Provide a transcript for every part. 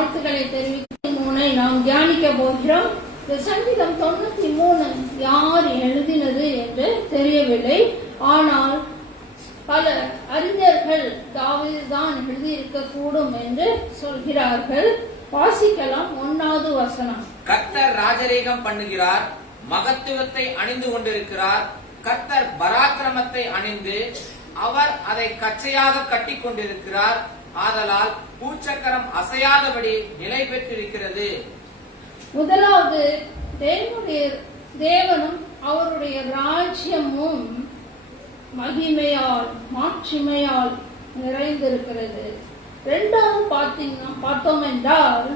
வாழ்த்துக்களை தெரிவித்து நாம் தியானிக்க போகிறோம். இந்த சங்கீதம் 93 யார் எழுதினது என்று தெரியவில்லை. ஆனால் பல அறிஞர்கள் தாவீது தான் எழுதியிருக்க கூடும் என்று சொல்கிறார்கள். வாசிக்கலாம். 1வது வசனம். கர்த்தர் ராஜரீகம் பண்ணுகிறார், மகத்துவத்தை அணிந்து கொண்டிருக்கிறார். கர்த்தர் பராக்கிரமத்தை அணிந்து அவர் அதை கச்சையாக கட்டி கொண்டிருக்கிறார். ஆதலால் பூச்சக்கரம் அசையாதபடி நிலை பெற்றிருக்கிறது. முதலாவது, தேவனும் அவருடைய ராஜ்யமும் மகிமையால் மாட்சிமையால் நிறைந்திருக்கிறது. இரண்டாவது பார்த்தோம் என்றால்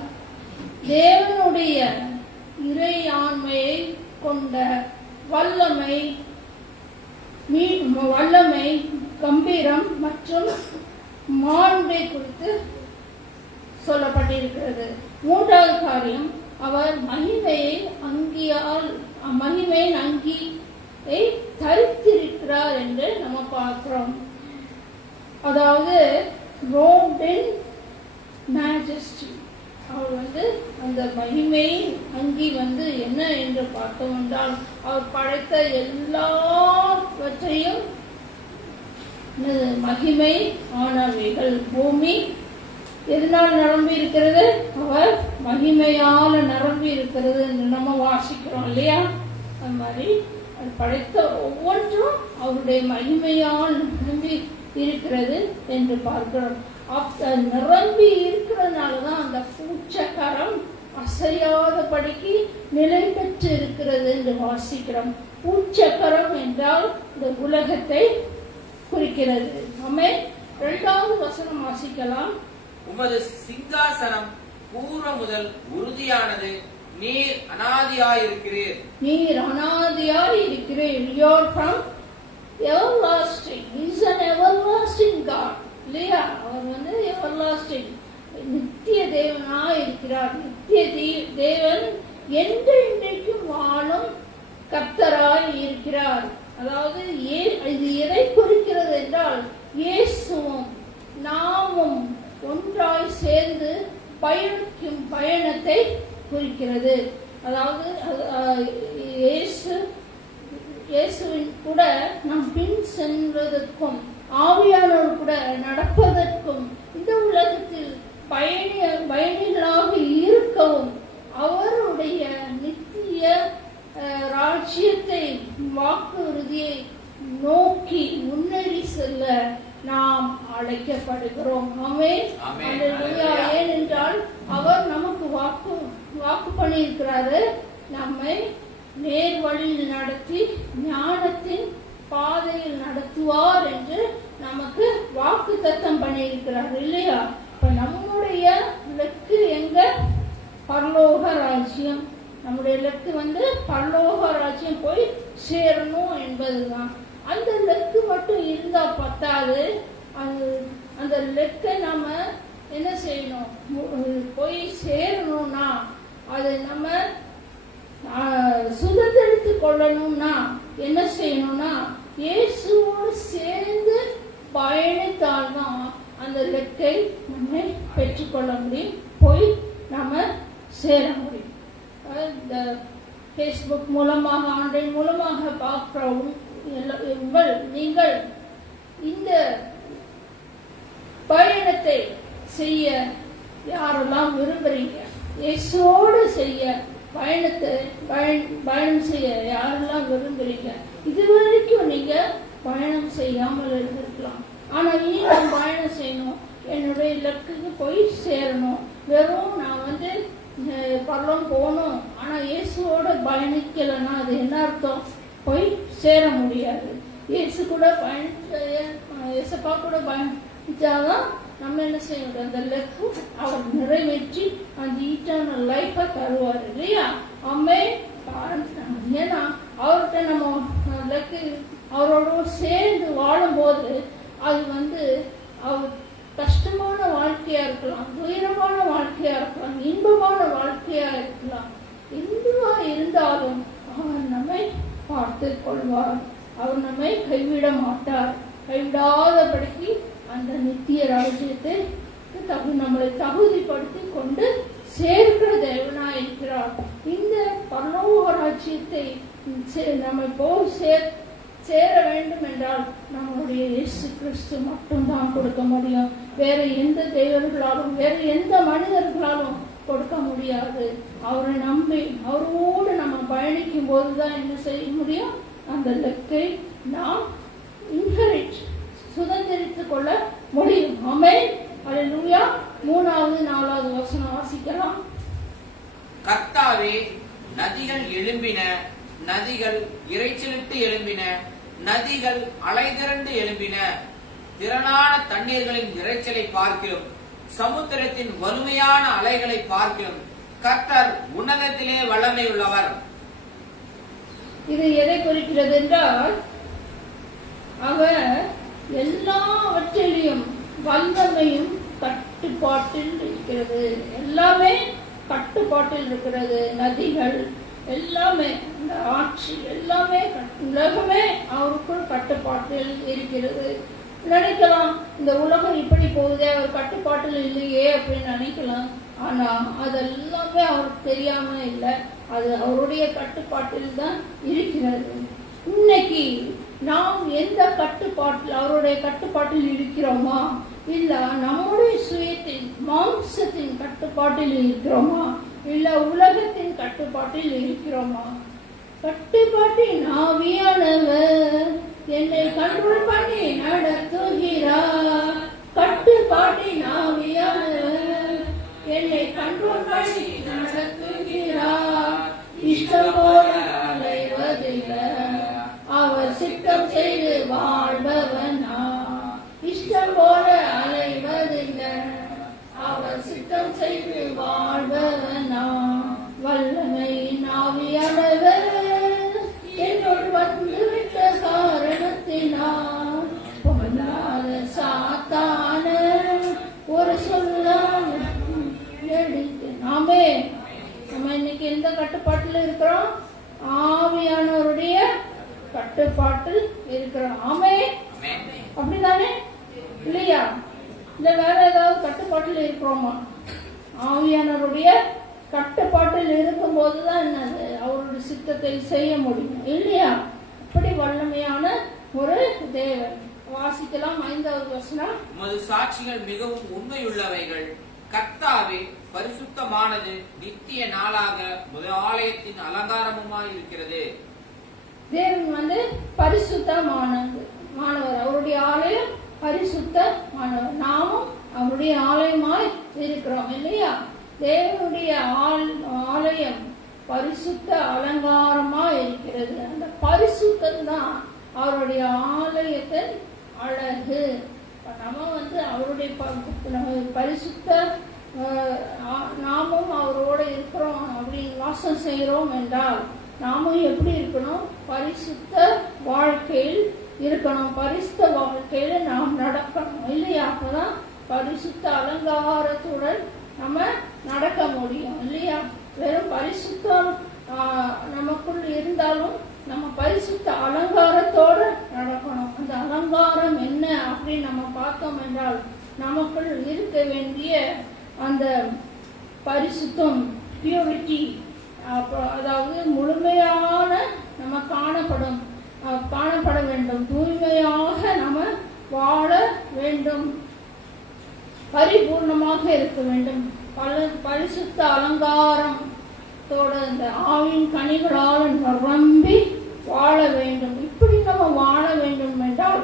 தேவனுடைய இறையாண்மையை கொண்ட வல்லமை, கம்பீரம் மற்றும் மாண்பை குறித்து சொல்லப்பட்டிருக்கிறது. மூன்றாவது காரியம், அவர் மகிமையின் அங்கியை தரித்திருக்கிறார் என்று நம்ம பார்க்கிறோம். அதாவது robed in majesty. அவர் அந்த மகிமை அங்கி என்ன என்று பார்த்தோம் என்றால், அவர் படைத்த எல்லாவற்றையும் மகிமை ஆனவைகள். பூமி எதனால் நிரம்பி இருக்கிறது? அவர் மகிமையால நிரம்பி இருக்கிறது என்று நம்ம வாசிக்கிறோம் இல்லையா? அது மாதிரி படைத்த ஒவ்வொன்றும் அவருடைய மகிமையால் நிரம்பி இருக்கிறது என்று பார்க்கிறோம். நிரம்பி இருக்கிறதுனாலதான் அந்த பூச்சக்கரம் அசையாதபடிக்கு நிலை பெற்று இருக்கிறது என்று வாசிக்கிறோம். பூச்சக்கரம் என்றால் இந்த உலகத்தை குறிக்கிறது. ஆமென். 2வது வசனம் வாசிக்கலாம். உமது சிங்காசனம் பூர்வ முதல் உறுதியானது, நீர் அனாதியாயிருக்கிறீர். நீர் அனாதியாயிருக்கிறீர். You are from everlasting. He is an everlasting God. இல்லையா? அவர் everlasting, நித்திய தேவனாய் இருக்கிறார். நித்திய தேவன் என்றென்றைக்கும் வாழும் கர்த்தராய் இருக்கிறார். அதாவது இது எதை குறிக்கிறது என்றால், இயேசுவும் நாமும் ஒன்றாய் சேர்ந்து பயணிக்கும் பயணத்தை குறிக்கிறது. அதாவது இயேசுவின் கூட நாம் பின் செல்வதற்கும் ஆவியானவர் கூட நடப்பதற்கும் இந்த உலகத்தில் பயணிகளாக இருக்கவும் அவருடைய நித்திய ராஜ்யத்தை வாக்குறுதியை நோக்கி முன்னேறி செல்ல நாம் அழைக்கப்படுகிறோம். ஆமென். ஏனென்றால் அவர் நமக்கு வாக்கு பண்ணியிருக்கிறாரு. நம்மை நேர் வழியில் நடத்தி ஞானத்தின் பாதையில் நடத்துவார் என்று நமக்கு வாக்கு தத்தம் பண்ணியிருக்கிறார் இல்லையா? இப்ப நம்முடைய இலக்கு எங்க? பரலோக ராஜ்யம். நம்முடைய இலக்கு பரலோக ராஜ்யம் போய் சேரணும் என்பதுதான். அந்த லெக்கு மட்டும் இருந்தா பத்தாது. அந்த லெக்கை நாம என்ன செய்யணும்? போய் சேரணும்னா அதை நம்ம சுதந்திரித்து கொள்ளணும்னா என்ன செய்யணும்னா, இயேசுவோடு சேர்ந்து பயணித்தால்தான் அந்த லெக்கை நம்ம பெற்றுக்கொள்ள முடியும், போய் நாம சேர முடியும். இந்த ஃபேஸ்புக் மூலமாக, ஆன்லைன் மூலமாக பார்க்கிறோம். நீங்கள் இந்த பயணத்தை செய்ய யாரெல்லாம் விரும்புறீங்க? இயேசுவோடு செய்ய பயணம் செய்ய யாரெல்லாம் விரும்புறீங்க? இதுவரைக்கும் நீங்க பயணம் செய்யாமல் இருந்திருக்கலாம். ஆனா இனி நான் பயணம் செய்யணும், என்னுடைய இலக்குக்கு போய் சேரணும். வெறும் நான் பரலோகம் போகணும், ஆனா இயேசுவோட பயணிக்கலைன்னா அது என்ன அர்த்தம்? போய் சேர முடியாது. இயேசு கூட இயேசப்பா கூட பயணிச்சாதான் நம்ம என்ன செய்யணும்? அந்த லெக்கு அவர் நிறைவேற்றி அந்த ஈட்டர்னல் லைஃபை தருவார் இல்லையா? அம்மே. ஏன்னா அவர்கிட்ட நம்ம லெக்கு அவரோட சேர்ந்து வாழும்போது அது அவர் கஷ்டமான வாழ்க்கையா இருக்கலாம், துயரமான வாழ்க்கையா இருக்கலாம், இன்பமான வாழ்க்கையா இருக்கலாம். எதுவா இருந்தாலும் அவர் நம்மை பார்த்து கொள்வார். அவர் நம்மை கைவிட மாட்டார். கைவிடாதபடிக்கு அந்த நித்திய ராஜ்யத்தை நம்மளை தகுதிப்படுத்தி கொண்டு ராஜ்யத்தை நம்ம போய் சேர வேண்டும் என்றால் நம்மளுடைய இயேசு கிறிஸ்து மட்டும்தான் கொடுக்க முடியும். வேற எந்த தெய்வர்களாலும் வேற எந்த மனிதர்களாலும் கொடுக்க முடியாது. அவரை நம்பி அவரோடு நம்ம பயணிக்கும் போதுதான் என்ன செய்ய முடியும்? அந்த லக்கை நாம் சுதந்திரித்துக் கொள்ள முடியும். ஆமென், அல்லேலூயா. 3வது 4வது வசனம் வாசிக்கலாம். கர்த்தாவே, நதிகள் எழும்பின, நதிகள் இரைச்சலிட்டு எழும்பின, நதிகள் அலைதிரண்டு எழும்பின. திரளான தண்ணீர்களின் இரைச்சலை பார்க்கிலும் சமுத்திரத்தின் வலிமையான அலைகளை பார்க்கிலும் கர்த்தர் உன்னதத்திலே வல்லமை உள்ளவர். இது எதை குறிக்கிறது என்றால், அவர் எல்லாவற்றிலும் வல்லமையும் கட்டுப்பாட்டில் இருக்கிறது. எல்லாமே கட்டுப்பாட்டில் இருக்கிறது. நதிகள் எல்லாமே, இந்த ஆட்சி எல்லாமே, உலகமே அவருக்குள் கட்டுப்பாட்டில் இருக்கிறது. நினைக்கலாம், இந்த உலகம் இப்படி போகுதே, அவர் கட்டுப்பாட்டில் இல்லையே அப்படின்னு நினைக்கலாம். ஆனா அதெல்லாமே அவருக்கு தெரியாம இல்லை, அது அவருடைய கட்டுப்பாட்டில் தான் இருக்கிறது. இன்னைக்கு நாம் எந்த கட்டுப்பாட்டில், அவருடைய கட்டுப்பாட்டில் இருக்கிறோமா, இல்ல நம்முடைய சுயத்தின் மாம்சத்தின் கட்டுப்பாட்டில் இருக்கிறோமா, இல்ல உலகத்தின் கட்டுப்பாட்டில் இருக்கிறோமா? கட்டுப்பாட்டின் ஆவியானவர் என்னை கண்ட்ரோல் பண்ணி நடத்துகிறார். கட்டுப்பாட்டின் ஆவியானவர் என்னை கண்ட்ரோல் பண்ணி நடத்துகிறார். இஷ்டம் போல அலைவதில்லை, அவர் சித்தம் செய்து வாழ்பவனா. இஷ்டம் போல அலைவதில்லை, அவர் சித்தம் செய்து வாழ்பவனா. வல்லமையின் ஆவியானவர் என்னோடு வந்துவிட்ட காரணத்தினால் பொல்லாத சாத்தான ஒரு சொல்லால் எடுத்தேன். ஆமே, நம்ம இன்னைக்கு எந்த கட்டுப்பாட்டில் இருக்கிறோம்? ஆவியானவருடைய கட்டுப்பாட்டில் இருக்கிறோம். ஆமே, அப்படிதானே? இல்லையா? இல்ல வேற ஏதாவது கட்டுப்பாட்டில் இருக்கிறோமா? ஆவியானவருடைய கட்டுப்பாட்டில் இருக்கும் போதுதான் என்னது, அவருடைய சித்தத்தை செய்ய முடியும். இல்லையா? அப்படி வல்லமையான ஒரு தேவன். வாசிக்கலாம் 5வது வசனம். உமது சாட்சிகள் மிகவும் உண்மையுள்ளவைகள். கர்த்தாவே, பரிசுத்தமானது நித்திய நாளாக உமது ஆலயத்தின் அலங்காரமுமாய் இருக்கிறது. தேவன் பரிசுத்தமானவர். அவருடைய ஆலயம் பரிசுத்தமானவர். நாமும் அவருடைய ஆலயமாய் இருக்கிறோம். இல்லையா? தேவனுடைய ஆலயம் பரிசுத்த அலங்காரமா இருக்கிறது. அந்த பரிசுத்தம் தான் அவருடைய ஆலயத்தின் அழகு. நம்ம அவருடைய பரிசுத்த நாமும் அவரோட இருக்கிறோம், அப்படி வாசம் செய்கிறோம் என்றால் நாமும் எப்படி இருக்கணும்? பரிசுத்த வாழ்க்கையில் இருக்கணும். பரிசுத்த வாழ்க்கையில நாம் நடக்கணும். இல்லையா? அப்பதான் பரிசுத்த அலங்காரத்துடன் நம்ம நடக்க முடியும். இல்லையா? வெறும் பரிசுத்தம் நமக்குள் இருந்தாலும் நம்ம பரிசுத்த அலங்காரத்தோடு நடக்கணும். அந்த அலங்காரம் என்ன அப்படின்னு நம்ம பார்த்தோம் என்றால், நமக்குள் இருக்க வேண்டிய அந்த பரிசுத்தம், பியூரிட்டி, அதாவது முழுமையான நம்ம காணப்பட வேண்டும். தூய்மையாக நம்ம வாழ வேண்டும், பரிபூர்ணமாக இருக்க வேண்டும். பரிசுத்த அலங்காரத்தோட இந்த ஆவின் கனிகளால் நிரம்பி வாழ வேண்டும். இப்படி நம்ம வாழ வேண்டும் என்றால்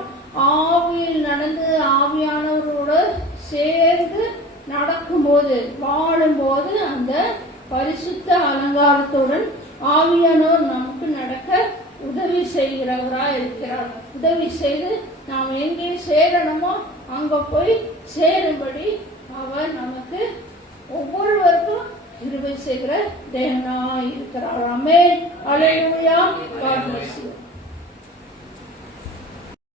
ஆவியில் நடந்து ஆவியானவரோடு சேர்ந்து நடக்கும்போது, வாழும்போது அந்த பரிசுத்த அலங்காரத்துடன் ஆவியானவர் நமக்கு நடக்க உதவி செய்கிறவராய் இருக்கிறார். உதவி செய்து நாம் எங்கே சேரணுமோ அங்க போய் சேரும்படி அவர் நமக்கு ஒவ்வொருவருக்கும் கிருபை செய்கிற தேவனாய் இருக்கிறார். ஆமென், அல்லேலூயா. God bless you.